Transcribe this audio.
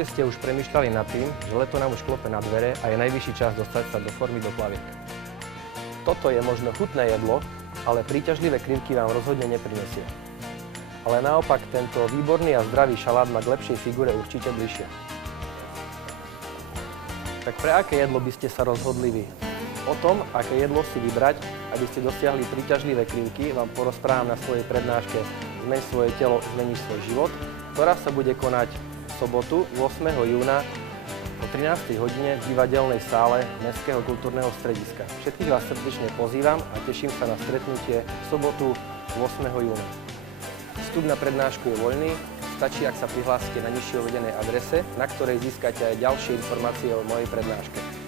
Určite ste už premýšľali nad tým, že leto nám už klope na dvere a je najvyšší čas dostať sa do formy do plaviek. Toto je možno chutné jedlo, ale príťažlivé krivky vám rozhodne neprinesie. Ale naopak tento výborný a zdravý šalát má k lepšej figure určite bližšie. Tak pre aké jedlo by ste sa rozhodli vy? O tom, aké jedlo si vybrať, aby ste dosiahli príťažlivé krivky, vám porozprávam na svojej prednáške Zmeň svoje telo, zmeníš svoj život, ktorá sa bude konať v sobotu 8. júna o 13. hodine v divadelnej sále Mestského kultúrneho strediska. Všetkých vás srdečne pozývam a teším sa na stretnutie v sobotu 8. júna. Vstup na prednášku je voľný, stačí, ak sa prihlásite na nižšie uvedenej adrese, na ktorej získate aj ďalšie informácie o mojej prednáške.